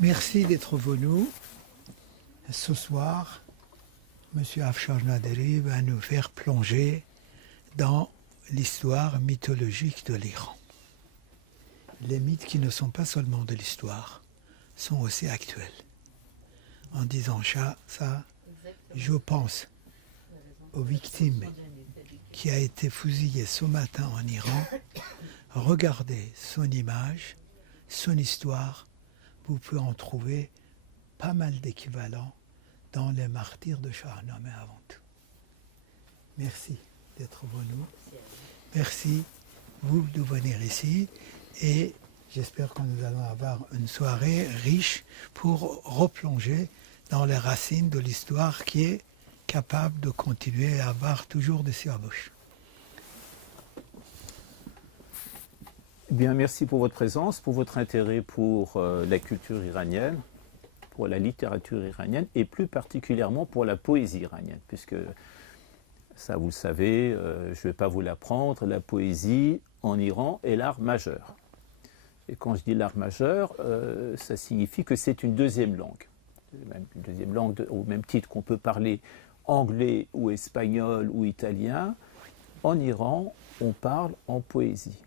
Merci d'être venu. Ce soir, M. Afshar Naderi va nous faire plonger dans l'histoire mythologique de l'Iran. Les mythes qui ne sont pas seulement de l'histoire sont aussi actuels. En disant ça, je pense aux victimes qui a été fusillé ce matin en Iran. Regardez son image, son histoire. Vous pouvez en trouver pas mal d'équivalents dans les martyrs de Shahnameh avant tout. Merci d'être venu. Merci, vous, de venir ici. Et j'espère que nous allons avoir une soirée riche pour replonger dans les racines de l'histoire qui est capable de continuer à avoir toujours des surabouches. Bien, merci pour votre présence, pour votre intérêt pour la culture iranienne, pour la littérature iranienne et plus particulièrement pour la poésie iranienne, puisque ça vous le savez, je ne vais pas vous l'apprendre, la poésie en Iran est l'art majeur. Et quand je dis l'art majeur, ça signifie que c'est une deuxième langue. Une deuxième langue au même titre qu'on peut parler anglais ou espagnol ou italien. En Iran, on parle en poésie.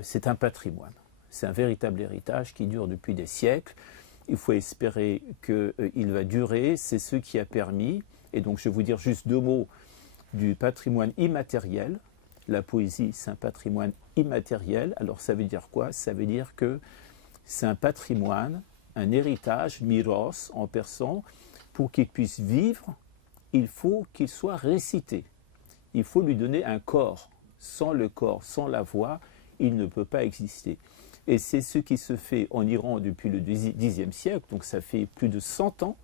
C'est un patrimoine, c'est un véritable héritage qui dure depuis des siècles. Il faut espérer qu'il va durer, c'est ce qui a permis, et donc je vais vous dire juste deux mots du patrimoine immatériel. La poésie, c'est un patrimoine immatériel, alors ça veut dire quoi? Ça veut dire que c'est un patrimoine, un héritage, miros en persan, pour qu'il puisse vivre, il faut qu'il soit récité. Il faut lui donner un corps. Sans le corps, sans la voix, il ne peut pas exister. Et c'est ce qui se fait en Iran depuis le Xe siècle, donc ça fait plus de 100 ans.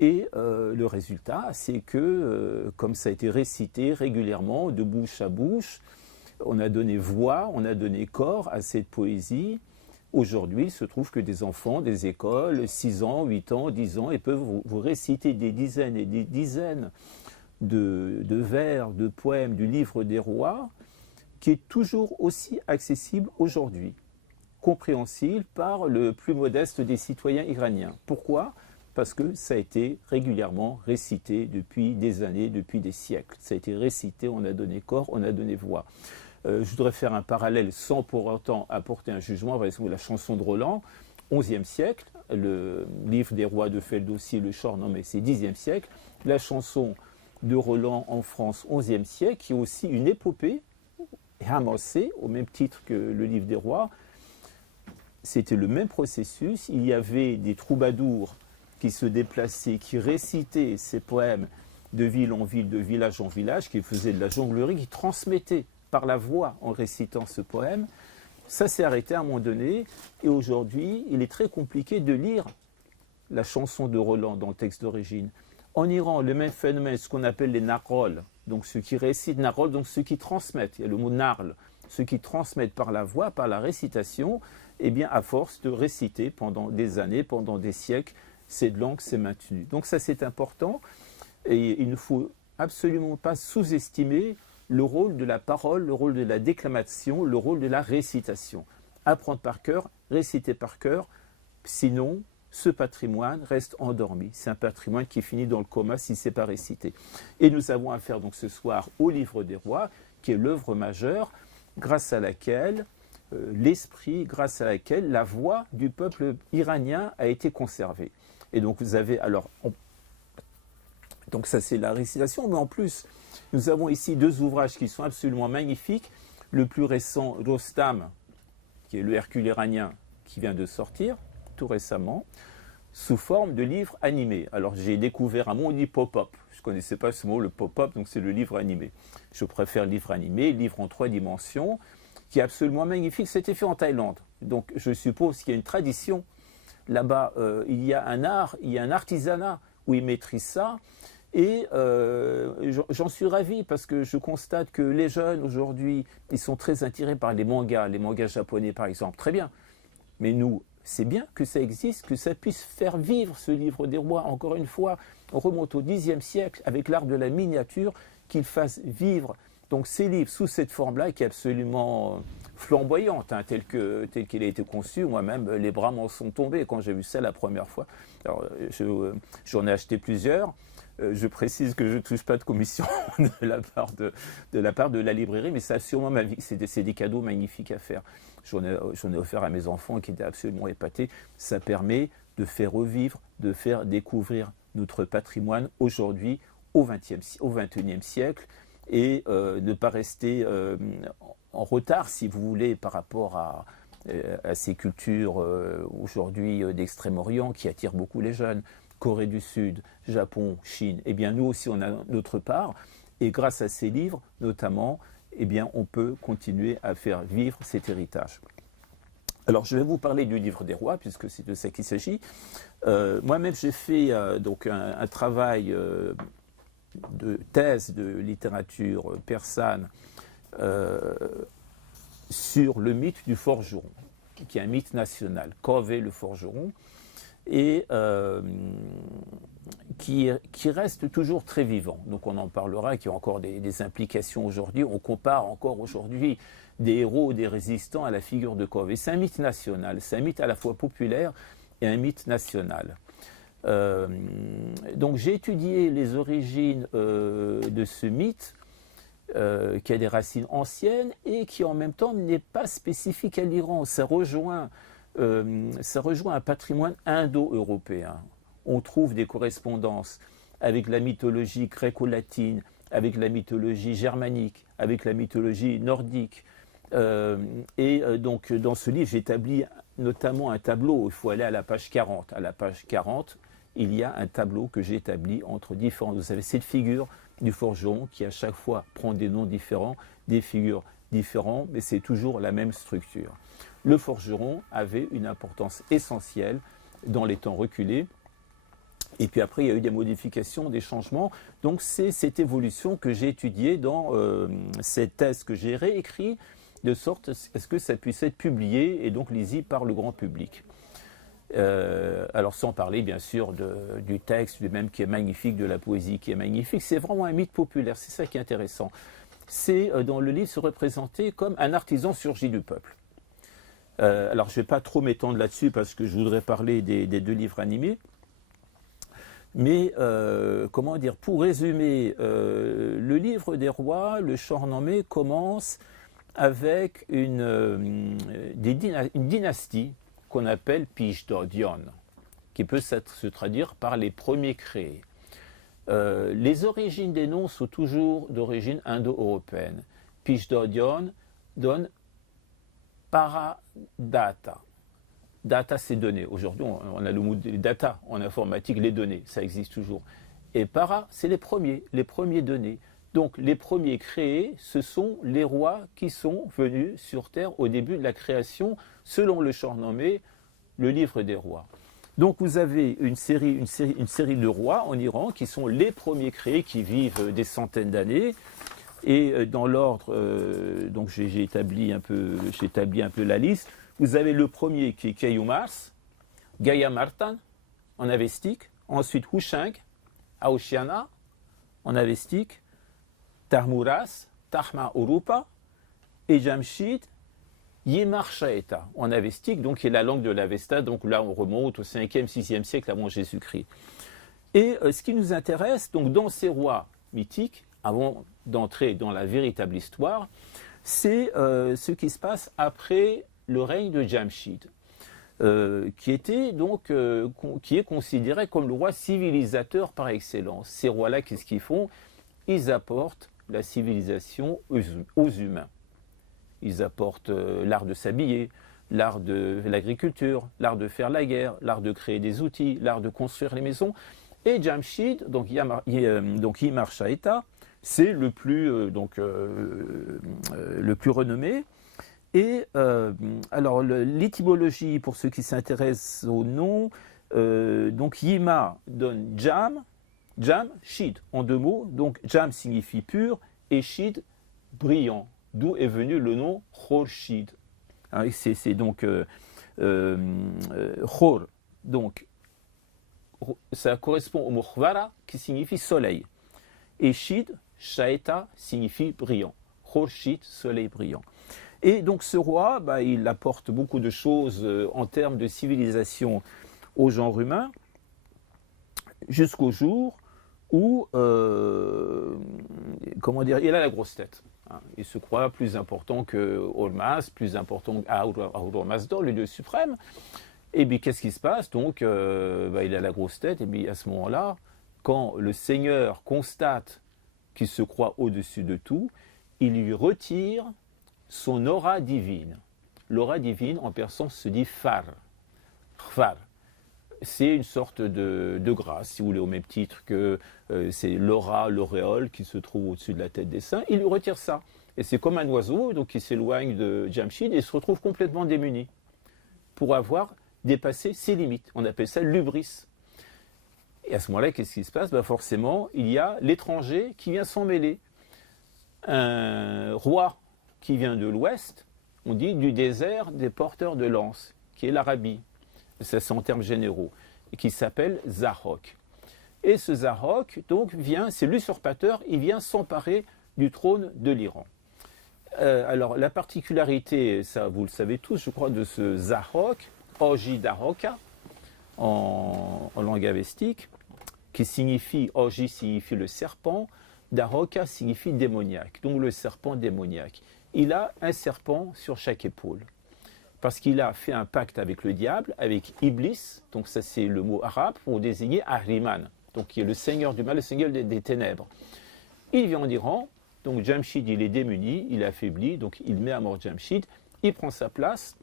Et le résultat, c'est que, comme ça a été récité régulièrement, de bouche à bouche, on a donné voix, on a donné corps à cette poésie. Aujourd'hui, il se trouve que des enfants, des écoles, 6 ans, 8 ans, 10 ans, ils peuvent vous réciter des dizaines et des dizaines de vers, de poèmes du livre des rois, qui est toujours aussi accessible aujourd'hui, compréhensible par le plus modeste des citoyens iraniens. Pourquoi? Parce que ça a été régulièrement récité depuis des années, depuis des siècles. Ça a été récité, on a donné corps, on a donné voix. Je voudrais faire un parallèle sans pour autant apporter un jugement. Par exemple, la chanson de Roland, 11e siècle, le livre des rois de Ferdowsi, le Shahnameh, c'est 10e siècle. La chanson de Roland en France, 11e siècle, qui est aussi une épopée, Hamassé, au même titre que le livre des rois. C'était le même processus. Il y avait des troubadours qui se déplaçaient, qui récitaient ces poèmes de ville en ville, de village en village, qui faisaient de la jonglerie, qui transmettaient par la voix en récitant ce poème. Ça s'est arrêté à un moment donné, et aujourd'hui, il est très compliqué de lire la chanson de Roland dans le texte d'origine. En Iran, le même phénomène, ce qu'on appelle les naqol, donc ceux qui récitent, naqol, donc ceux qui transmettent, il y a le mot narl, ceux qui transmettent par la voix, par la récitation, eh bien, à force de réciter pendant des années, pendant des siècles, cette langue s'est maintenue. Donc ça, c'est important, et il ne faut absolument pas sous-estimer le rôle de la parole, le rôle de la déclamation, le rôle de la récitation. Apprendre par cœur, réciter par cœur, sinon, ce patrimoine reste endormi. C'est un patrimoine qui finit dans le coma si ce n'est pas récité. Et nous avons affaire donc ce soir au Livre des Rois, qui est l'œuvre majeure, grâce à laquelle l'esprit, grâce à laquelle la voix du peuple iranien a été conservée. Et donc vous avez, alors, donc ça c'est la récitation, mais en plus, nous avons ici deux ouvrages qui sont absolument magnifiques. Le plus récent, Rostam, qui est le Hercule iranien, qui vient de sortir tout récemment, sous forme de livre animé. Alors j'ai découvert un mot, on dit pop-up. Je ne connaissais pas ce mot, le pop-up, donc c'est le livre animé. Je préfère livre animé, livre en 3 dimensions, qui est absolument magnifique. C'était fait en Thaïlande. Donc je suppose qu'il y a une tradition. Là-bas, il y a un art, il y a un artisanat où ils maîtrisent ça. Et j'en suis ravi parce que je constate que les jeunes aujourd'hui, ils sont très attirés par les mangas japonais par exemple. Très bien. Mais nous, c'est bien que ça existe, que ça puisse faire vivre ce livre des rois. Encore une fois, on remonte au Xe siècle avec l'art de la miniature, qu'il fasse vivre donc ces livres sous cette forme-là qui est absolument flamboyante, hein, tel qu'il a été conçu. Moi-même, les bras m'en sont tombés quand j'ai vu ça la première fois. Alors, j'en ai acheté plusieurs. Je précise que je ne touche pas de commission de la part de la librairie, mais ça, sûrement, c'est des cadeaux magnifiques à faire. J'en ai offert à mes enfants qui étaient absolument épatés. Ça permet de faire revivre, de faire découvrir notre patrimoine aujourd'hui au XXIe siècle et ne pas rester en retard, si vous voulez, par rapport à ces cultures aujourd'hui d'Extrême-Orient qui attirent beaucoup les jeunes. Corée du Sud, Japon, Chine, eh bien nous aussi on a notre part et grâce à ces livres notamment, eh bien on peut continuer à faire vivre cet héritage. Alors je vais vous parler du livre des rois puisque c'est de ça qu'il s'agit. Moi-même j'ai fait donc un travail de thèse de littérature persane sur le mythe du forgeron, qui est un mythe national, Kové le forgeron, et qui reste toujours très vivant. Donc on en parlera, qui a encore des implications aujourd'hui. On compare encore aujourd'hui des héros, des résistants à la figure de Kové. C'est un mythe national, c'est un mythe à la fois populaire et un mythe national. Donc j'ai étudié les origines de ce mythe, qui a des racines anciennes et qui en même temps n'est pas spécifique à l'Iran. Ça rejoint un patrimoine indo-européen. On trouve des correspondances avec la mythologie gréco-latine, avec la mythologie germanique, avec la mythologie nordique. Donc dans ce livre, j'établis notamment un tableau. Il faut aller à la page 40. À la page 40, il y a un tableau que j'ai établi entre différents. Vous savez, cette figure du forgeron qui à chaque fois prend des noms différents, des figures différentes, mais c'est toujours la même structure. Le forgeron avait une importance essentielle dans les temps reculés. Et puis après, il y a eu des modifications, des changements. Donc c'est cette évolution que j'ai étudiée dans cette thèse que j'ai réécrite, de sorte à ce que ça puisse être publié et donc lisible par le grand public. Alors sans parler bien sûr du texte lui-même qui est magnifique, de la poésie qui est magnifique. C'est vraiment un mythe populaire, c'est ça qui est intéressant. C'est dans le livre se représenter comme un artisan surgi du peuple. Alors je ne vais pas trop m'étendre là-dessus parce que je voudrais parler des deux livres animés. Mais comment dire, pour résumer, le livre des rois, le Shahnameh, commence avec une dynastie qu'on appelle Pijdodion, qui peut se traduire par les premiers créés. Les origines des noms sont toujours d'origine indo-européenne. Pijdodion donne Paradata. Data, c'est données. Aujourd'hui, on a le mot data en informatique, les données, ça existe toujours. Et para, c'est les premiers données. Donc, les premiers créés, ce sont les rois qui sont venus sur Terre au début de la création, selon le Shahnameh, le livre des rois. Donc, vous avez une série de rois en Iran qui sont les premiers créés, qui vivent des centaines d'années. Et dans l'ordre, donc j'ai établi un peu la liste. Vous avez le premier qui est Kayumars, Gayamartan en avestique, ensuite Hushang, Aoshiana en avestique, Tahmuras, Tahma Urupa et Jamshid, Yemar Shaeta en avestique, donc qui est la langue de l'Avesta, donc là on remonte au 5e, 6e siècle avant Jésus-Christ. Et ce qui nous intéresse, donc dans ces rois mythiques, avant d'entrer dans la véritable histoire, c'est ce qui se passe après le règne de Jamshid, qui est considéré comme le roi civilisateur par excellence. Ces rois-là, qu'est-ce qu'ils font? Ils apportent la civilisation aux humains. Ils apportent l'art de s'habiller, l'art de l'agriculture, l'art de faire la guerre, l'art de créer des outils, l'art de construire les maisons. Et Jamshid, donc Yemar Shaeta, c'est le plus renommé. Et alors l'étymologie, pour ceux qui s'intéressent au nom, donc Yima donne Jam, Shid, en deux mots. Donc Jam signifie pur et Shid brillant, d'où est venu le nom Khorshid. Hein, c'est donc Khor, donc ça correspond au mot Khvara qui signifie soleil. Et Shid, Shaeta, signifie brillant. Khorshid, soleil brillant. Et donc ce roi, il apporte beaucoup de choses en termes de civilisation au genre humain, jusqu'au jour où, comment dire, il a la grosse tête. Hein. Il se croit plus important que Ormas, plus important qu'Auromazda, le dieu suprême. Et puis qu'est-ce qui se passe? Donc il a la grosse tête, et puis à ce moment-là, quand le Seigneur constate qu'il se croit au-dessus de tout, il lui retire son aura divine. L'aura divine en persan se dit phare. Phare. C'est une sorte de grâce, si vous voulez, au même titre que c'est l'aura, l'auréole qui se trouve au-dessus de la tête des saints. Il lui retire ça. Et c'est comme un oiseau donc, qui s'éloigne de Jamshid et se retrouve complètement démuni pour avoir dépassé ses limites. On appelle ça l'hubris. Et à ce moment-là, qu'est-ce qui se passe? Forcément, il y a l'étranger qui vient s'en mêler. Un roi qui vient de l'ouest, on dit du désert des porteurs de lances, qui est l'Arabie. Ça, c'est en termes généraux, et qui s'appelle Zahok. Et ce Zahok, donc, c'est l'usurpateur, il vient s'emparer du trône de l'Iran. Alors, la particularité, ça vous le savez tous, je crois, de ce Zahok, Oji Daroka, en langue avestique, qui signifie, Oji signifie le serpent, Daroka signifie démoniaque, donc le serpent démoniaque. Il a un serpent sur chaque épaule. Parce qu'il a fait un pacte avec le diable, avec Iblis, donc ça c'est le mot arabe pour désigner Ahriman, donc qui est le seigneur du mal, le seigneur des ténèbres. Il vient en Iran, donc Jamshid il est démuni, il est affaibli, donc il met à mort Jamshid, il prend sa place,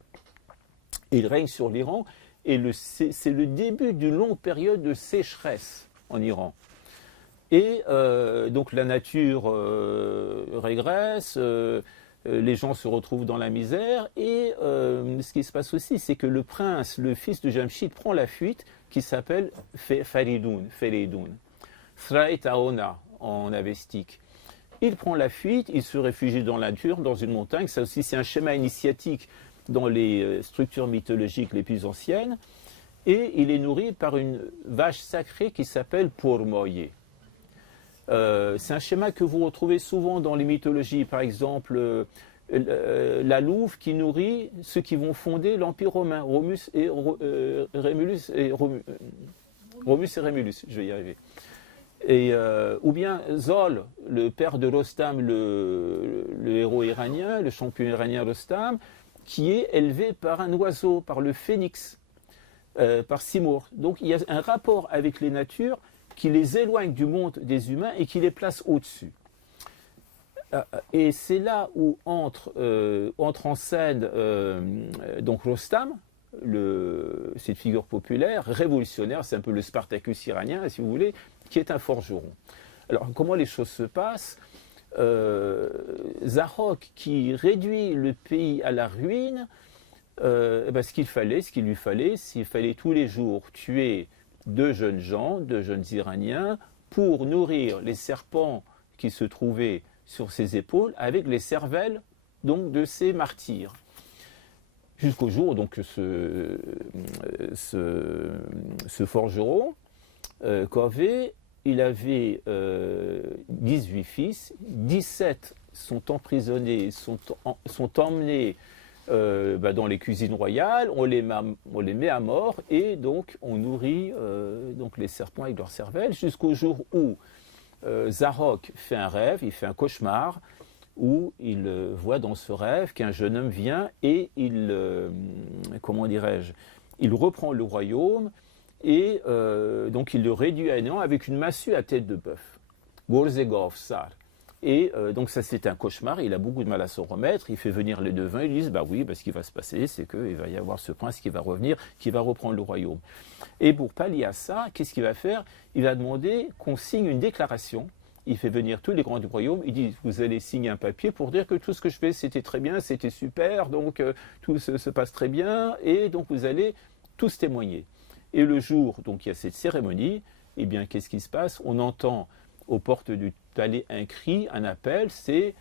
il règne sur l'Iran, et c'est le début d'une longue période de sécheresse en Iran. Et donc la nature régresse, les gens se retrouvent dans la misère, et ce qui se passe aussi, c'est que le prince, le fils de Jamshid, prend la fuite, qui s'appelle Feridoun, Thraï Taona en avestique. Il prend la fuite, il se réfugie dans la nature, dans une montagne, ça aussi c'est un schéma initiatique dans les structures mythologiques les plus anciennes, et il est nourri par une vache sacrée qui s'appelle Pourmoye. C'est un schéma que vous retrouvez souvent dans les mythologies, par exemple la louve qui nourrit ceux qui vont fonder l'Empire romain, Romus et Rémulus, je vais y arriver. Et, ou bien Zol, le père de Rostam, le héros iranien, le champion iranien Rostam, qui est élevé par un oiseau, par le phénix, par Simur. Donc il y a un rapport avec les natures qui les éloigne du monde des humains et qui les place au-dessus. Et c'est là où entre en scène donc Rostam, cette figure populaire, révolutionnaire, c'est un peu le Spartacus iranien, si vous voulez, qui est un forgeron. Alors, comment les choses se passent? Zahok, qui réduit le pays à la ruine, ce qu'il lui fallait, s'il fallait tous les jours tuer deux jeunes gens, deux jeunes Iraniens, pour nourrir les serpents qui se trouvaient sur ses épaules avec les cervelles donc, de ces martyrs. Jusqu'au jour donc ce forgeron, Corvée, il avait 18 fils, 17 sont emprisonnés, sont emmenés dans les cuisines royales, on les met à mort et donc on nourrit donc les serpents avec leurs cervelles jusqu'au jour où Zahok fait un rêve, il fait un cauchemar où il voit dans ce rêve qu'un jeune homme vient et il reprend le royaume et donc il le réduit à néant avec une massue à tête de bœuf. Gorzegov Sar. Et donc ça c'est un cauchemar, il a beaucoup de mal à s'en remettre, il fait venir les devins, ils disent oui, ce qui va se passer c'est qu'il va y avoir ce prince qui va revenir, qui va reprendre le royaume. Et pour pallier à ça, qu'est-ce qu'il va faire? Il va demander qu'on signe une déclaration, il fait venir tous les grands du royaume, il dit vous allez signer un papier pour dire que tout ce que je fais c'était très bien, c'était super, donc tout se passe très bien, et donc vous allez tous témoigner. Et le jour, donc il y a cette cérémonie, eh bien qu'est-ce qui se passe? On entend aux portes du palais un cri, un appel, c'est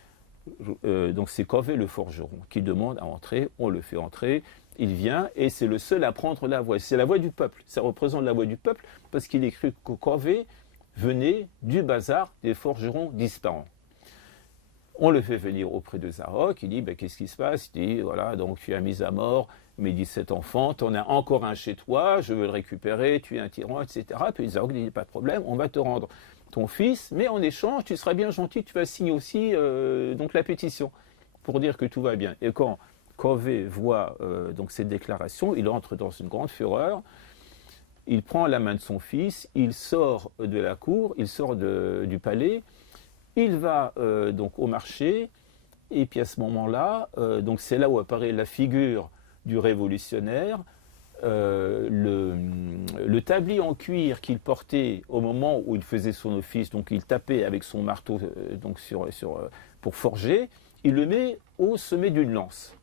Corvée le forgeron qui demande à entrer, on le fait entrer, il vient et c'est le seul à prendre la voix. C'est la voix du peuple, ça représente la voix du peuple parce qu'il est cru que Corvée venait du bazar des forgerons disparants. On le fait venir auprès de Zarok, il dit ben, qu'est-ce qui se passe? Il dit voilà, donc tu as mis à mort mes 17 enfants, tu en as encore un chez toi, je veux le récupérer, tu es un tyran, etc. Puis Zarok dit pas de problème, on va te rendre ton fils, mais en échange, tu seras bien gentil, tu vas signer aussi donc la pétition pour dire que tout va bien. Et quand Covey voit donc cette déclaration, il entre dans une grande fureur, il prend la main de son fils, il sort de la cour, il sort du palais, il va donc au marché, et puis à ce moment-là, donc c'est là où apparaît la figure du révolutionnaire, le tablier en cuir qu'il portait au moment où il faisait son office, donc il tapait avec son marteau donc pour forger, il le met au sommet d'une lance.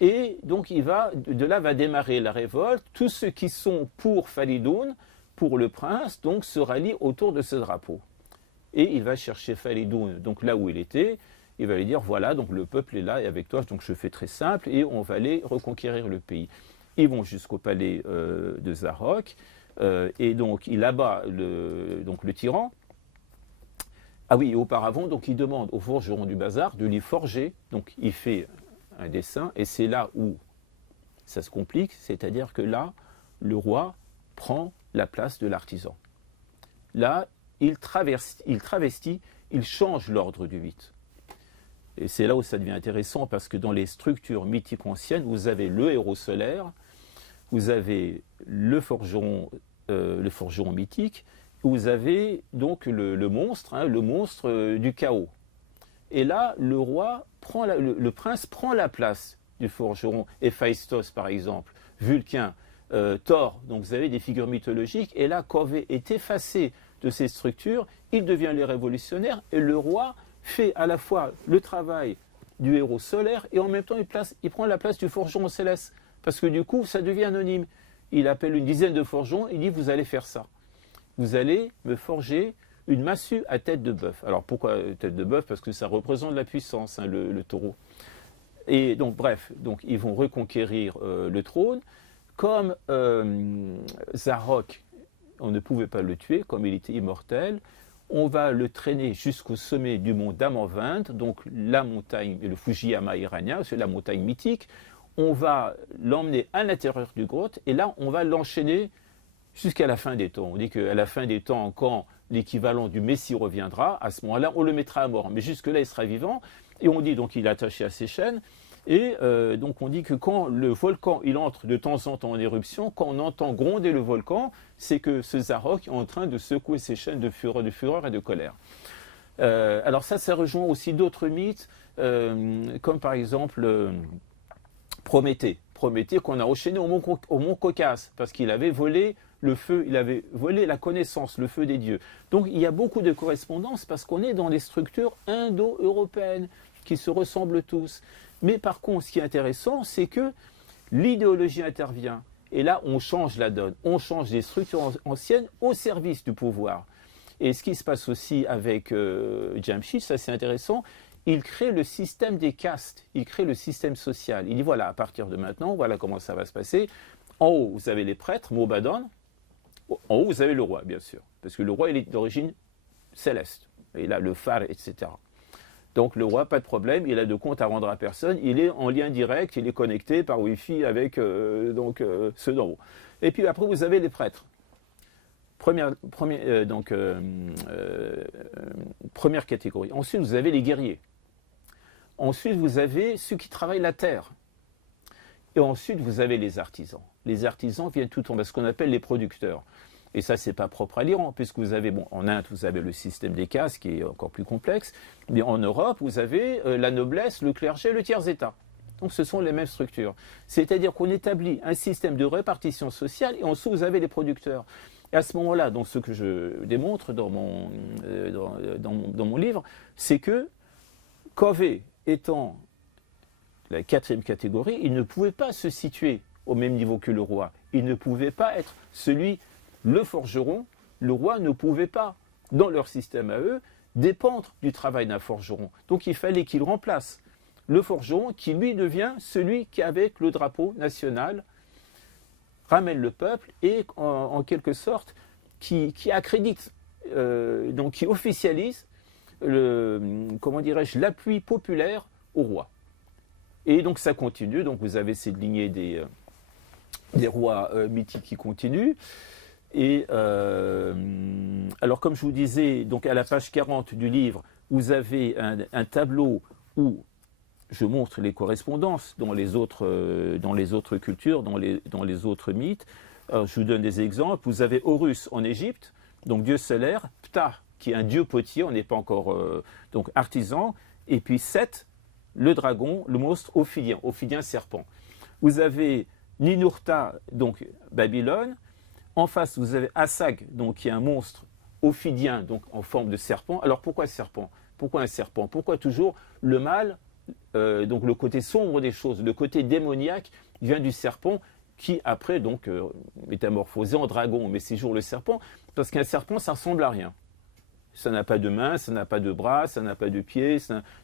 Et donc de là va démarrer la révolte. Tous ceux qui sont pour Falidoun, pour le prince, donc se rallient autour de ce drapeau. Et il va chercher Falidoun, donc là où il était, il va lui dire voilà, donc le peuple est là et avec toi, donc je fais très simple et on va aller reconquérir le pays. Ils vont jusqu'au palais de Zarok et donc il abat le tyran. Ah oui, et auparavant, donc il demande au forgeron du bazar de lui forger, donc il fait un dessin et c'est là où ça se complique, c'est-à-dire que là, le roi prend la place de l'artisan. Là, il travestit, il change l'ordre du mythe. Et c'est là où ça devient intéressant parce que dans les structures mythiques anciennes, vous avez le héros solaire, vous avez le forgeron mythique, vous avez donc le monstre du chaos. Et là, le roi le prince prend la place du forgeron, Héphaïstos par exemple, Vulcain, Thor, donc vous avez des figures mythologiques, et là, Covey est effacé de ces structures, il devient le révolutionnaire, et le roi fait à la fois le travail du héros solaire, et en même temps il prend la place du forgeron céleste, parce que du coup, ça devient anonyme. Il appelle une dizaine de forgerons, il dit, vous allez faire ça. Vous allez me forger une massue à tête de bœuf. Alors pourquoi tête de bœuf? Parce que ça représente la puissance, hein, le taureau. Et donc bref, donc, ils vont reconquérir le trône. Comme Zarok, on ne pouvait pas le tuer, comme il était immortel, on va le traîner jusqu'au sommet du mont Damavand, donc la montagne, le Fujiyama iranien, c'est la montagne mythique. On va l'emmener à l'intérieur du grotte, et là, on va l'enchaîner jusqu'à la fin des temps. On dit qu'à la fin des temps, quand l'équivalent du Messie reviendra, à ce moment-là, on le mettra à mort. Mais jusque-là, il sera vivant. Et on dit donc qu'il est attaché à ses chaînes. Et donc on dit que quand le volcan il entre de temps en temps en éruption, quand on entend gronder le volcan, c'est que ce Zarok est en train de secouer ses chaînes de fureur et de colère. Alors ça rejoint aussi d'autres mythes, comme par exemple Prométhée. Prométhée qu'on a enchaîné au mont Caucase, parce qu'il avait volé le feu, il avait volé la connaissance, le feu des dieux. Donc il y a beaucoup de correspondances parce qu'on est dans des structures indo-européennes qui se ressemblent tous. Mais par contre, ce qui est intéressant, c'est que l'idéologie intervient. Et là, on change la donne. On change des structures anciennes au service du pouvoir. Et ce qui se passe aussi avec Jamshid, ça c'est intéressant, il crée le système des castes, il crée le système social. Il dit voilà, à partir de maintenant, voilà comment ça va se passer. En haut, vous avez les prêtres, Mobadan. En haut, vous avez le roi, bien sûr. Parce que le roi, il est d'origine céleste. Il a le phare, etc. Donc le roi, pas de problème, il a de compte à rendre à personne. Il est en lien direct, il est connecté par Wi-Fi avec ceux d'en haut. Et puis après, vous avez les prêtres. Première catégorie. Ensuite, vous avez les guerriers. Ensuite, vous avez ceux qui travaillent la terre. Et ensuite, vous avez les artisans. Les artisans viennent tout en bas, ce qu'on appelle les producteurs. Et ça, ce n'est pas propre à l'Iran, puisque vous avez, en Inde, vous avez le système des castes, qui est encore plus complexe. Mais en Europe, vous avez la noblesse, le clergé, le tiers-état. Donc, ce sont les mêmes structures. C'est-à-dire qu'on établit un système de répartition sociale, et en dessous, vous avez les producteurs. Et à ce moment-là, donc, ce que je démontre dans mon livre, c'est que Covey étant la quatrième catégorie, il ne pouvait pas se situer au même niveau que le roi. Il ne pouvait pas être le forgeron. Le roi ne pouvait pas, dans leur système à eux, dépendre du travail d'un forgeron. Donc il fallait qu'il remplace le forgeron qui, lui, devient celui qui, avec le drapeau national, ramène le peuple et, en quelque sorte, qui accrédite, donc qui officialise comment dirais-je, l'appui populaire au roi. Et donc ça continue, donc vous avez cette lignée des rois mythiques qui continuent. Et alors comme je vous disais, donc à la page 40 du livre, vous avez un tableau où je montre les correspondances dans les autres cultures, dans les autres mythes. Alors, je vous donne des exemples. Vous avez Horus en Égypte, donc dieu solaire, Ptah, qui est un dieu potier, on n'est pas encore donc artisan, et puis Seth, le dragon, le monstre ophidien serpent. Vous avez Ninurta, donc Babylone. En face, vous avez Assag, donc qui est un monstre ophidien, donc en forme de serpent. Alors pourquoi serpent? Pourquoi un serpent? Pourquoi toujours le mal, donc le côté sombre des choses, le côté démoniaque vient du serpent qui après donc métamorphosé en dragon. Mais c'est toujours le serpent, parce qu'un serpent, ça ressemble à rien. Ça n'a pas de main, ça n'a pas de bras, ça n'a pas de pieds.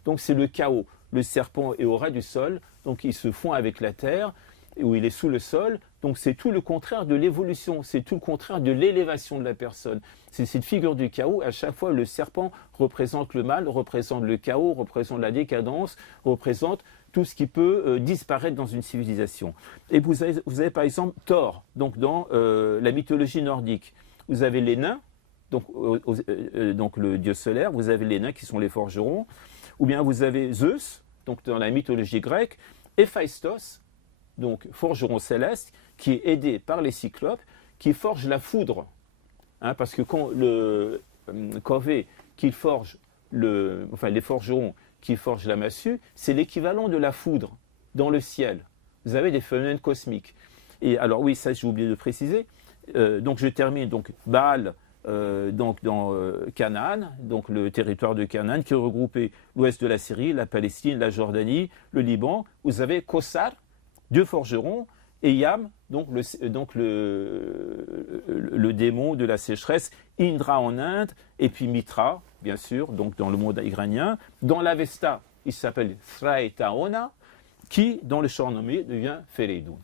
Donc c'est le chaos. Le serpent est au ras du sol, donc il se fond avec la terre, où il est sous le sol. Donc c'est tout le contraire de l'évolution, c'est tout le contraire de l'élévation de la personne. C'est cette figure du chaos. À chaque fois, le serpent représente le mal, représente le chaos, représente la décadence, représente tout ce qui peut disparaître dans une civilisation. Et vous avez par exemple Thor, donc dans la mythologie nordique. Vous avez les nains, donc le dieu solaire, vous avez les nains qui sont les forgerons, ou bien vous avez Zeus, donc dans la mythologie grecque, Héphaïstos, donc forgeron céleste, qui est aidé par les cyclopes, qui forge la foudre. Hein, parce que quand le corvée qui forge, les forgerons qui forgent la massue, c'est l'équivalent de la foudre dans le ciel. Vous avez des phénomènes cosmiques. Et alors oui, ça j'ai oublié de préciser. Donc je termine, donc Baal, donc dans Canaan, donc le territoire de Canaan, qui regroupait l'ouest de la Syrie, la Palestine, la Jordanie, le Liban. Vous avez Kossar, dieu forgeron, et Yam, donc le démon de la sécheresse, Indra en Inde, et puis Mitra, bien sûr, donc dans le monde iranien. Dans l'Avesta, il s'appelle Thraetaona, qui, dans le Shahnameh, devient Feridun.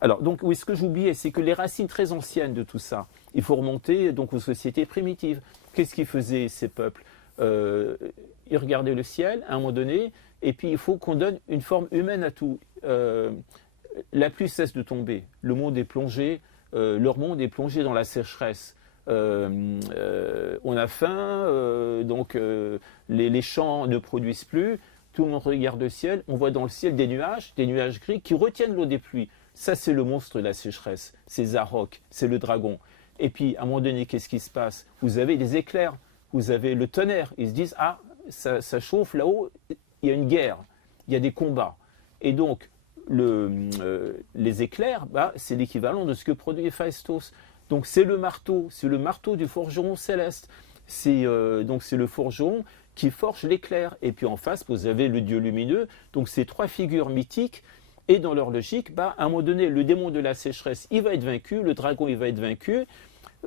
Alors, donc, oui, ce que j'oubliais, c'est que les racines très anciennes de tout ça, il faut remonter donc aux sociétés primitives. Qu'est-ce qu'ils faisaient, ces peuples? Ils regardaient le ciel, à un moment donné, et puis il faut qu'on donne une forme humaine à tout. La pluie cesse de tomber, le monde est plongé, leur monde est plongé dans la sécheresse. On a faim, donc les champs ne produisent plus, tout le monde regarde le ciel, on voit dans le ciel des nuages gris qui retiennent l'eau des pluies. Ça, c'est le monstre de la sécheresse, c'est Zarok, c'est le dragon. Et puis, à un moment donné, qu'est-ce qui se passe? Vous avez des éclairs, vous avez le tonnerre, ils se disent, ah, ça chauffe là-haut, il y a une guerre, il y a des combats. Et donc, les éclairs, c'est l'équivalent de ce que produit Héphaïstos. Donc c'est le marteau du forgeron céleste. C'est le forgeron qui forge l'éclair. Et puis en face, vous avez le dieu lumineux. Donc ces trois figures mythiques. Et dans leur logique, à un moment donné, le démon de la sécheresse, il va être vaincu, le dragon, il va être vaincu.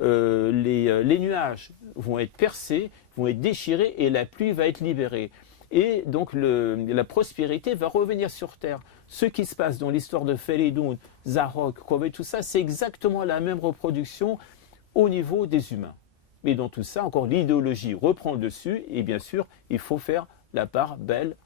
Les nuages vont être percés, vont être déchirés et la pluie va être libérée. Et donc la prospérité va revenir sur Terre. Ce qui se passe dans l'histoire de Feridun, Zarok, Corvée, tout ça, c'est exactement la même reproduction au niveau des humains. Mais dans tout ça, encore l'idéologie reprend le dessus et bien sûr, il faut faire la part belle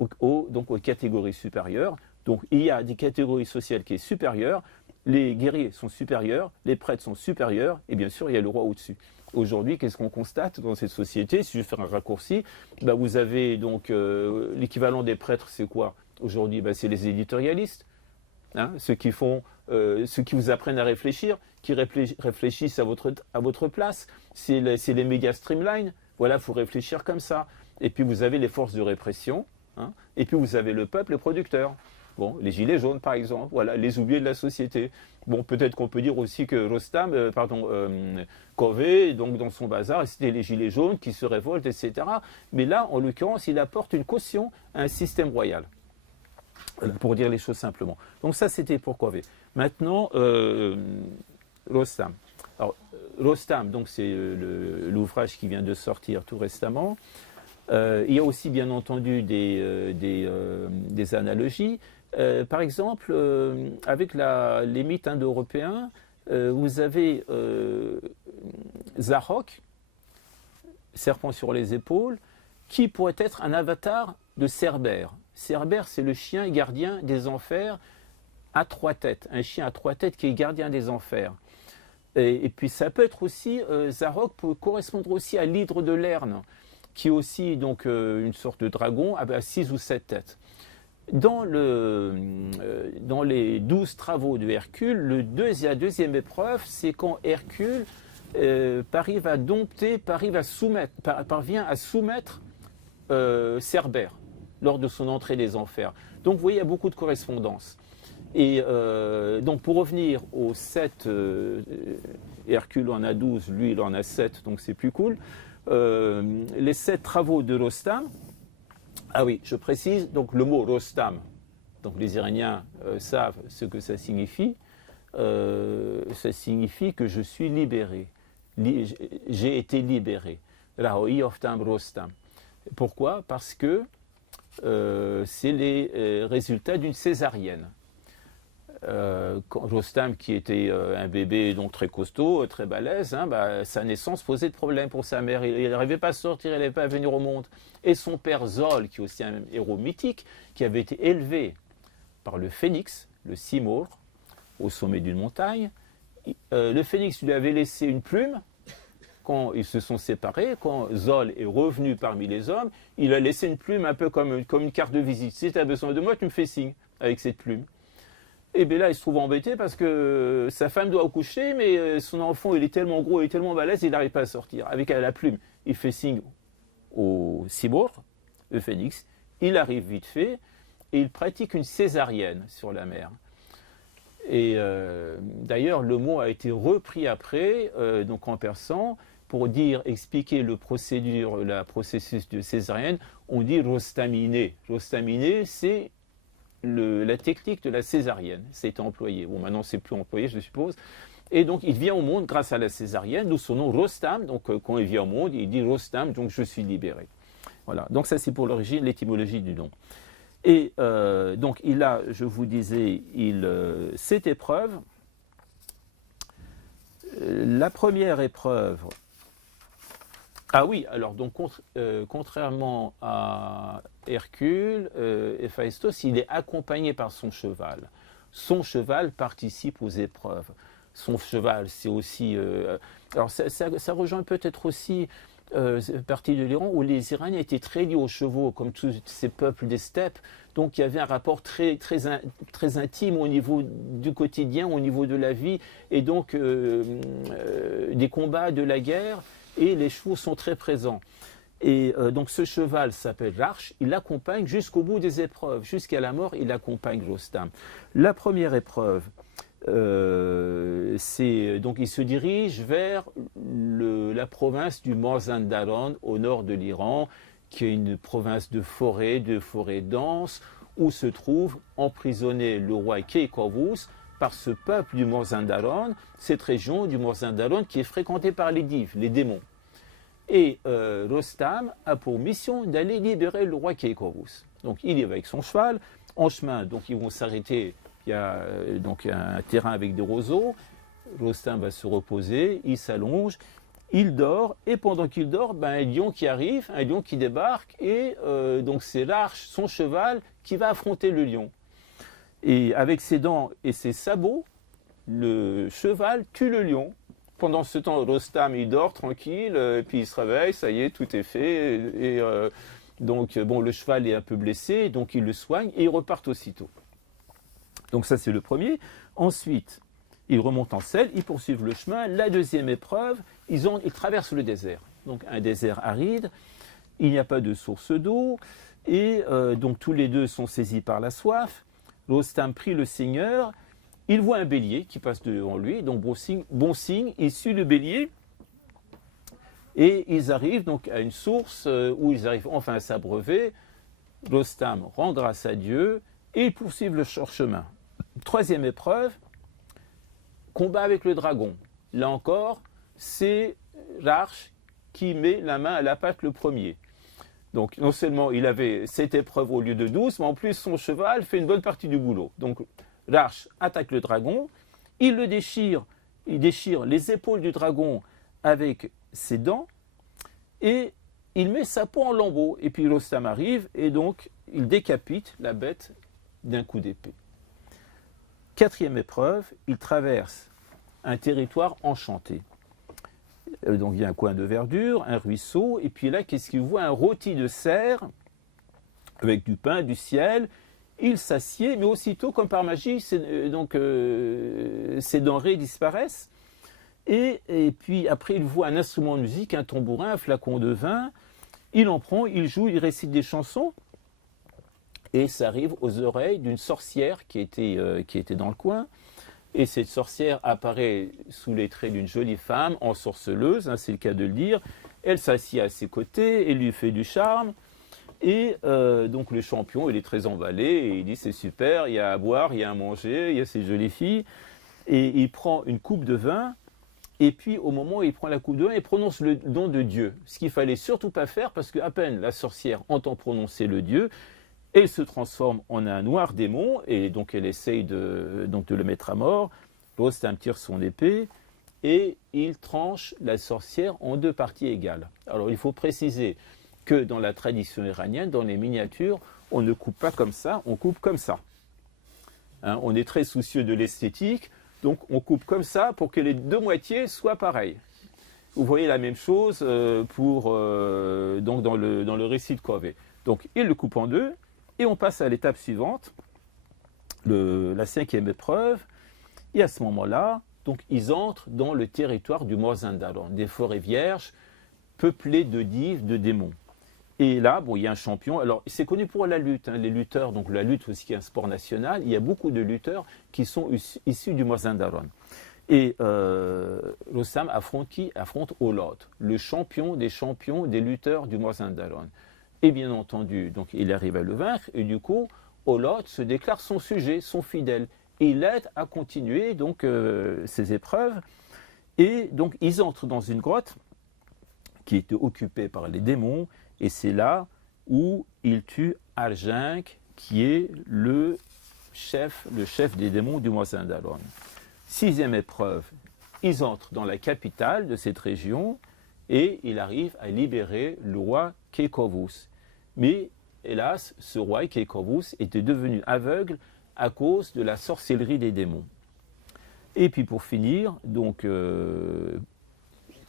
donc aux catégories supérieures. Donc il y a des catégories sociales qui sont supérieures, les guerriers sont supérieurs, les prêtres sont supérieurs et bien sûr, il y a le roi au-dessus. Aujourd'hui, qu'est-ce qu'on constate dans cette société? Si je fais un raccourci, vous avez donc l'équivalent des prêtres, c'est quoi? Aujourd'hui, c'est les éditorialistes, hein, ceux qui vous apprennent à réfléchir, qui réfléchissent à votre place. C'est les médias streamline. Voilà, il faut réfléchir comme ça. Et puis vous avez les forces de répression, hein, et puis vous avez le peuple, les producteurs. Bon, les gilets jaunes, par exemple, voilà, les oubliés de la société. Bon, peut-être qu'on peut dire aussi que Corvée, donc dans son bazar, c'était les gilets jaunes qui se révoltent, etc. Mais là, en l'occurrence, il apporte une caution à un système royal. Pour dire les choses simplement. Donc ça, c'était pour Corvée. Maintenant, Rostam. Alors, Rostam, donc c'est l'ouvrage qui vient de sortir tout récemment. Il y a aussi, bien entendu, des analogies. Par exemple, avec les mythes indo-européens, vous avez Zarok. serpent sur les épaules, qui pourrait être un avatar de Cerbère. Cerbère, c'est le chien gardien des enfers à 3 têtes, un chien à 3 têtes qui est gardien des enfers. Et puis ça peut être aussi, Zarok peut correspondre aussi à l'hydre de Lerne, qui est aussi donc, une sorte de dragon à 6 ou 7 têtes. Dans les 12 travaux de Hercule, la deuxième épreuve, c'est quand Hercule parvient à soumettre Cerbère lors de son entrée des enfers. Donc vous voyez, il y a beaucoup de correspondances. Et donc pour revenir aux 7, Hercule en a 12, lui il en a 7, donc c'est plus cool. Les 7 travaux de Rostam, ah oui, je précise, donc le mot Rostam, donc les Iraniens savent ce que ça signifie que je suis libéré, j'ai été libéré. Raoi oftam Rostam. Pourquoi? Parce que c'est les résultats d'une césarienne. Rostam, qui était un bébé donc très costaud, très balèze, sa naissance posait de problème pour sa mère. Il n'arrivait pas à sortir, il n'arrivait pas à venir au monde. Et son père Zol, qui est aussi un héros mythique, qui avait été élevé par le phénix, le Simurgh, au sommet d'une montagne. Le phénix lui avait laissé une plume. Quand ils se sont séparés, quand Zol est revenu parmi les hommes, il a laissé une plume un peu comme une carte de visite. Si tu as besoin de moi, tu me fais signe avec cette plume. Et bien là, il se trouve embêté parce que sa femme doit accoucher, mais son enfant, il est tellement gros, il est tellement balèze, il n'arrive pas à sortir. Avec la plume, il fait signe au Simurgh, le phénix, il arrive vite fait, et il pratique une césarienne sur la mer. Et d'ailleurs, le mot a été repris après, donc en persan, pour expliquer la processus de césarienne, on dit rostaminé. Rostaminé, c'est la technique de la césarienne. C'est employé. Bon, maintenant, c'est plus employé, je suppose. Et donc, il vient au monde grâce à la césarienne, d'où son nom Rostam. Donc, quand il vient au monde, il dit Rostam, donc je suis libéré. Voilà. Donc, ça, c'est pour l'origine, l'étymologie du nom. Et donc, il a, je vous disais, cette épreuve. La première épreuve. Ah oui, alors donc contrairement à Hercule, Héphaïstos, il est accompagné par son cheval. Son cheval participe aux épreuves. Son cheval, c'est aussi... alors ça rejoint peut-être aussi partie de l'Iran où les Iraniens étaient très liés aux chevaux, comme tous ces peuples des steppes. Donc il y avait un rapport très intime au niveau du quotidien, au niveau de la vie, et donc des combats, de la guerre. Et les chevaux sont très présents. Et donc ce cheval s'appelle Rarch, il l'accompagne jusqu'au bout des épreuves, jusqu'à la mort, il accompagne Rostam. La première épreuve, donc il se dirige vers la province du Mazandaran, au nord de l'Iran, qui est une province de forêt dense, où se trouve emprisonné le roi Keykovus par ce peuple du Mazandaran, cette région du Mazandaran qui est fréquentée par les dives, les démons. Et Rostam a pour mission d'aller libérer le roi Keykovus. Donc il y va avec son cheval. En chemin, donc ils vont s'arrêter. Il y a donc un terrain avec des roseaux. Rostam va se reposer, il s'allonge, il dort. Et pendant qu'il dort, un lion qui arrive, un lion qui débarque. Et donc c'est l'Arche, son cheval, qui va affronter le lion. Et avec ses dents et ses sabots, le cheval tue le lion. Pendant ce temps, Rostam, il dort tranquille, et puis il se réveille, ça y est, tout est fait. Et donc, bon, le cheval est un peu blessé, donc il le soigne, et ils repartent aussitôt. Donc ça, c'est le premier. Ensuite, ils remontent en selle, ils poursuivent le chemin. La deuxième épreuve, ils traversent le désert. Donc un désert aride, il n'y a pas de source d'eau, et donc tous les deux sont saisis par la soif. Rostam prie le Seigneur, il voit un bélier qui passe devant lui, donc bon signe, il suit le bélier, et ils arrivent donc à une source où ils arrivent enfin à s'abreuver. Rostam rend grâce à Dieu, et ils poursuivent leur chemin. Troisième épreuve, combat avec le dragon. Là encore, c'est Rarch qui met la main à la pâte le premier. Donc non seulement il avait cette épreuve au lieu de 12, mais en plus son cheval fait une bonne partie du boulot. Donc Rarch attaque le dragon, il déchire les épaules du dragon avec ses dents, et il met sa peau en lambeaux. Et puis Rostam arrive et donc il décapite la bête d'un coup d'épée. 4e épreuve, il traverse un territoire enchanté. Donc il y a un coin de verdure, un ruisseau, et puis là, qu'est-ce qu'il voit? Un rôti de cerf avec du pain, du ciel. Il s'assied, mais aussitôt, comme par magie, ces denrées disparaissent. Et puis après, il voit un instrument de musique, un tambourin, un flacon de vin. Il en prend, il joue, il récite des chansons. Et ça arrive aux oreilles d'une sorcière qui était dans le coin. Et cette sorcière apparaît sous les traits d'une jolie femme, ensorceleuse, hein, c'est le cas de le dire. Elle s'assied à ses côtés, elle lui fait du charme. Et donc le champion, il est très emballé, et il dit c'est super, il y a à boire, il y a à manger, il y a ces jolies filles. Et il prend une coupe de vin, et puis au moment où il prend la coupe de vin, il prononce le nom de Dieu. Ce qu'il fallait surtout pas faire, parce qu'à peine la sorcière entend prononcer le Dieu, elle se transforme en un noir démon, et donc elle essaye de le mettre à mort. Rostam tire son épée, et il tranche la sorcière en 2 parties égales. Alors il faut préciser que dans la tradition iranienne, dans les miniatures, on ne coupe pas comme ça, on coupe comme ça. Hein, on est très soucieux de l'esthétique, donc on coupe comme ça pour que les 2 moitiés soient pareilles. Vous voyez la même chose donc dans le récit de Kaveh. Donc il le coupe en 2, et on passe à l'étape suivante, la 5e épreuve, et à ce moment-là, donc ils entrent dans le territoire du Mazandaran, des forêts vierges, peuplées de dives, de démons. Et là, bon, il y a un champion. Alors, c'est connu pour la lutte, hein, les lutteurs. Donc, la lutte aussi, qui est un sport national. Il y a beaucoup de lutteurs qui sont issus du Mazandaran. Et Rostam affronte qui? Affronte Olot, le champion des lutteurs du Mazandaran. Et bien entendu, donc, il arrive à le vaincre. Et du coup, Olot se déclare son sujet, son fidèle. Et il l'aide à continuer donc ses épreuves. Et donc, ils entrent dans une grotte qui était occupée par les démons. Et c'est là où il tue Arjink, qui est le chef des démons du Mazandaran. 6e épreuve, ils entrent dans la capitale de cette région et il arrive à libérer le roi Keykovus. Mais hélas, ce roi Keykovus était devenu aveugle à cause de la sorcellerie des démons. Et puis pour finir, donc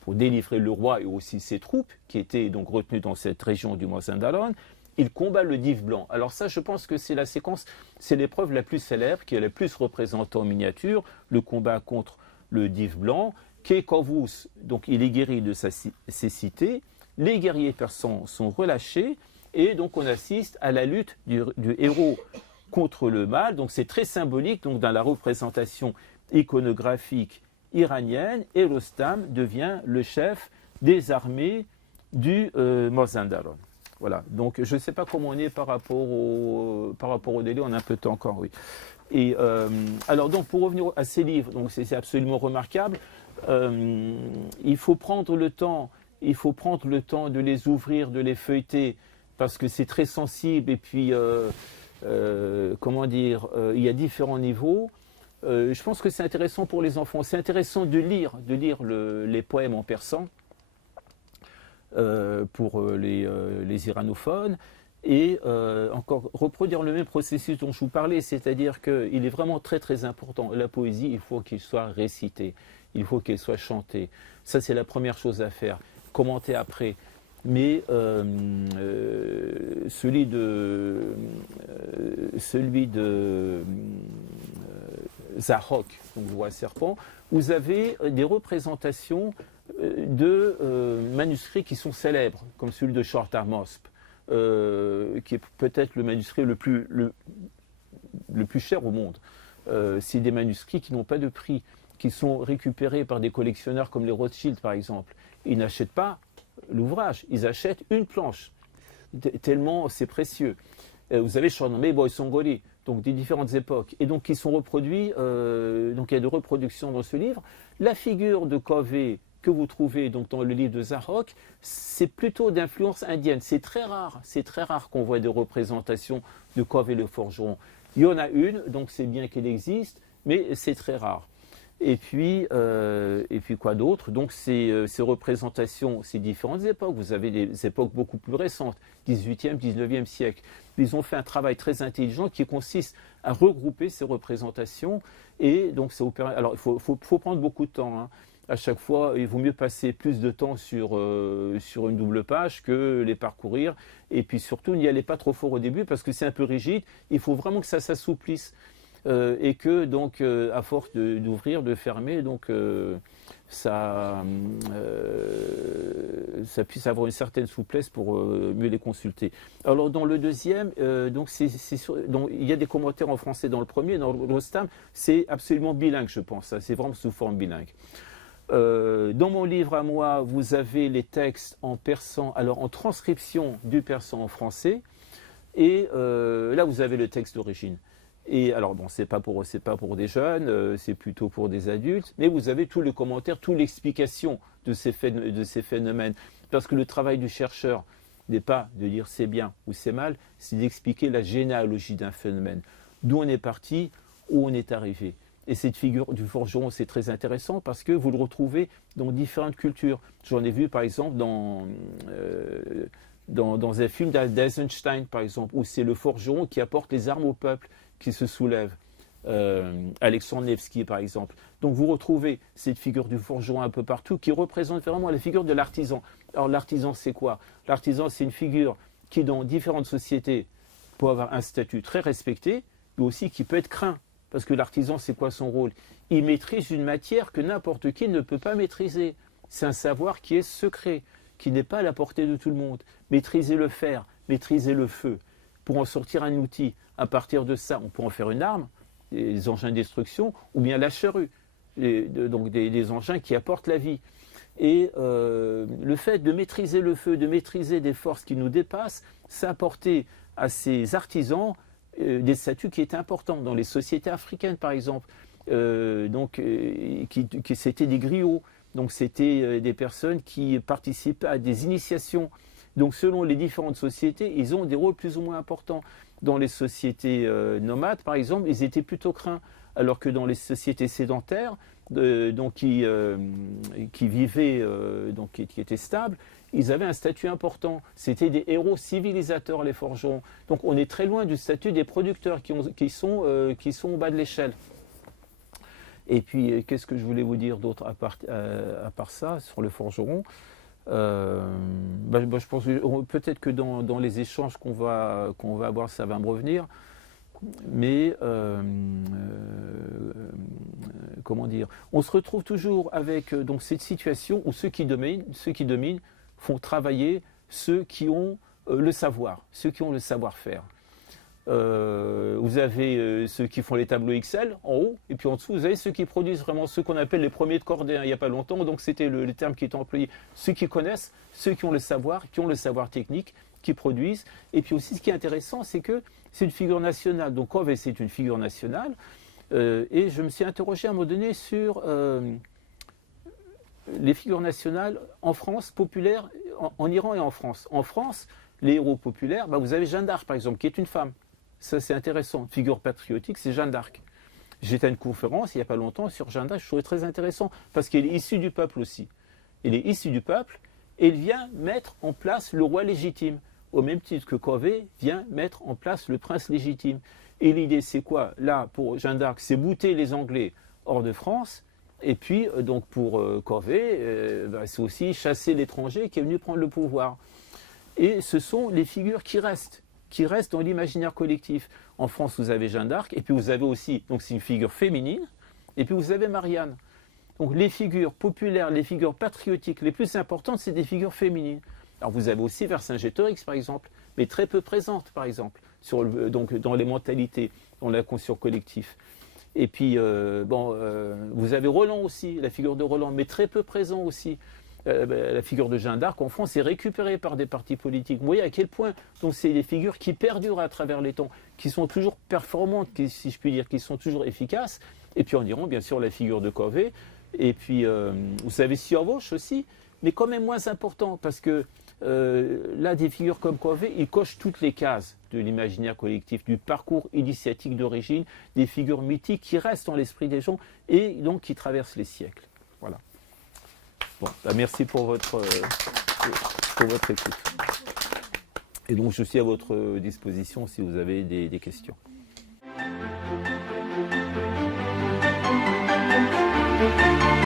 pour délivrer le roi et aussi ses troupes, qui étaient donc retenues dans cette région du Mazandaran, il combat le div blanc. Alors ça, je pense que c'est la séquence, c'est l'épreuve la plus célèbre, qui est la plus représentée en miniature, le combat contre le div blanc. Keykovus, donc il est guéri de ses cités, les guerriers persans sont relâchés, et donc on assiste à la lutte du héros contre le mal. Donc c'est très symbolique, donc dans la représentation iconographique iranienne, et Rostam devient le chef des armées du Mazandaran. Voilà, donc je ne sais pas comment on est par rapport au délai, on a un peu de temps encore, oui. Et alors donc pour revenir à ces livres, donc c'est absolument remarquable, il faut prendre le temps de les ouvrir, de les feuilleter, parce que c'est très sensible, et puis comment dire, il y a différents niveaux. Je pense que c'est intéressant pour les enfants, c'est intéressant de lire les poèmes en persan, pour les iranophones, et encore reproduire le même processus dont je vous parlais, c'est-à-dire qu'il est vraiment très très important. La poésie, il faut qu'il soit récité, il faut qu'elle soit chantée. Ça, c'est la première chose à faire. Commenter après. Mais celui de Zahok, donc le roi serpent, vous avez des représentations de manuscrits qui sont célèbres, comme celui de Chortar-Mosp, qui est peut-être le manuscrit le plus cher au monde. C'est des manuscrits qui n'ont pas de prix, qui sont récupérés par des collectionneurs comme les Rothschild par exemple. Ils n'achètent pas l'ouvrage, ils achètent une planche, tellement c'est précieux. Vous avez Shahnameh Boy Songori, donc des différentes époques, et donc qui sont reproduits, donc il y a de reproductions dans ce livre. La figure de Kaveh que vous trouvez donc dans le livre de Zahok, c'est plutôt d'influence indienne. C'est très rare qu'on voit des représentations de Kaveh le forgeron. Il y en a une, donc c'est bien qu'elle existe, mais c'est très rare. Et puis quoi d'autre? Donc ces représentations, ces différentes époques, vous avez des époques beaucoup plus récentes, 18e, 19e siècle. Ils ont fait un travail très intelligent qui consiste à regrouper ces représentations. Et donc alors il faut prendre beaucoup de temps, hein. À chaque fois, il vaut mieux passer plus de temps sur une double page que les parcourir. Et puis surtout, n'y allez pas trop fort au début parce que c'est un peu rigide. Il faut vraiment que ça s'assouplisse. Et que donc à force d'ouvrir, de fermer, donc ça puisse avoir une certaine souplesse pour mieux les consulter. Alors dans le deuxième, donc il y a des commentaires en français dans le premier, dans le Rostam, c'est absolument bilingue, je pense, c'est vraiment sous forme bilingue. Dans mon livre à moi, vous avez les textes en persan, alors en transcription du persan en français, et là vous avez le texte d'origine. Et alors bon, c'est pas pour des jeunes, c'est plutôt pour des adultes, mais vous avez tous les commentaires, toute l'explication de ces phénomènes. Parce que le travail du chercheur n'est pas de dire c'est bien ou c'est mal, c'est d'expliquer la généalogie d'un phénomène. D'où on est parti, où on est arrivé. Et cette figure du forgeron, c'est très intéressant parce que vous le retrouvez dans différentes cultures. J'en ai vu par exemple dans un film d'Eisenstein, par exemple, où c'est le forgeron qui apporte les armes au peuple qui se soulève. Alexandre Nevsky, par exemple. Donc vous retrouvez cette figure du forgeron un peu partout qui représente vraiment la figure de l'artisan. Alors l'artisan, c'est quoi? L'artisan, c'est une figure qui, dans différentes sociétés, peut avoir un statut très respecté, mais aussi qui peut être craint. Parce que l'artisan, c'est quoi son rôle? Il maîtrise une matière que n'importe qui ne peut pas maîtriser. C'est un savoir qui est secret, qui n'est pas à la portée de tout le monde. Maîtriser le fer, maîtriser le feu, pour en sortir un outil. À partir de ça, on peut en faire une arme, des engins de destruction, ou bien la charrue, donc des engins qui apportent la vie. Et le fait de maîtriser le feu, de maîtriser des forces qui nous dépassent, ça apportait à ces artisans des statuts qui étaient importants dans les sociétés africaines, par exemple. C'était des griots, donc c'était des personnes qui participaient à des initiations. Donc selon les différentes sociétés, ils ont des rôles plus ou moins importants. Dans les sociétés nomades, par exemple, ils étaient plutôt craints, alors que dans les sociétés sédentaires, qui vivaient, qui étaient stables, ils avaient un statut important. C'était des héros civilisateurs, les forgerons. Donc on est très loin du statut des producteurs qui sont au bas de l'échelle. Et puis, qu'est-ce que je voulais vous dire d'autre à part ça, sur le forgeron? Je pense que peut-être que dans les échanges qu'on va avoir, ça va me revenir. Mais comment dire, on se retrouve toujours avec donc cette situation où ceux qui dominent font travailler ceux qui ont le savoir, ceux qui ont le savoir-faire. Vous avez ceux qui font les tableaux Excel en haut, et puis en dessous, vous avez ceux qui produisent vraiment ceux qu'on appelle les premiers de cordée, hein, il n'y a pas longtemps, donc c'était le terme qui était employé. Ceux qui connaissent, ceux qui ont le savoir technique, qui produisent. Et puis aussi, ce qui est intéressant, c'est que c'est une figure nationale. Donc Covey, c'est une figure nationale. Et je me suis interrogé à un moment donné sur les figures nationales en France, populaires, en Iran et en France. En France, les héros populaires, vous avez Jeanne d'Arc, par exemple, qui est une femme. Ça, c'est intéressant. Figure patriotique, c'est Jeanne d'Arc. J'étais à une conférence il n'y a pas longtemps sur Jeanne d'Arc, je trouvais très intéressant, parce qu'elle est issue du peuple aussi. Elle est issue du peuple, et elle vient mettre en place le roi légitime, au même titre que Covey vient mettre en place le prince légitime. Et l'idée, c'est quoi? Là, pour Jeanne d'Arc, c'est bouter les Anglais hors de France, et puis, donc pour Covey, c'est aussi chasser l'étranger qui est venu prendre le pouvoir. Et ce sont les figures qui restent dans l'imaginaire collectif. En France, vous avez Jeanne d'Arc, et puis vous avez aussi, donc c'est une figure féminine, et puis vous avez Marianne. Donc les figures populaires, les figures patriotiques les plus importantes, c'est des figures féminines. Alors vous avez aussi Vercingétorix, par exemple, mais très peu présente, par exemple, donc dans les mentalités, dans la conscience collective. Et puis, vous avez Roland aussi, la figure de Roland, mais très peu présent aussi. La figure de Jeanne d'Arc en France est récupérée par des partis politiques. Vous voyez à quel point donc c'est des figures qui perdurent à travers les temps, qui sont toujours performantes, si je puis dire, qui sont toujours efficaces. Et puis en Iran, bien sûr, la figure de Covey. Et puis vous avez Siorvosh aussi, mais quand même moins important, parce que là, des figures comme Courbet, ils cochent toutes les cases de l'imaginaire collectif, du parcours initiatique d'origine, des figures mythiques qui restent dans l'esprit des gens et donc qui traversent les siècles. Voilà. Bon, bah, merci pour votre écoute. Et donc, je suis à votre disposition si vous avez des questions.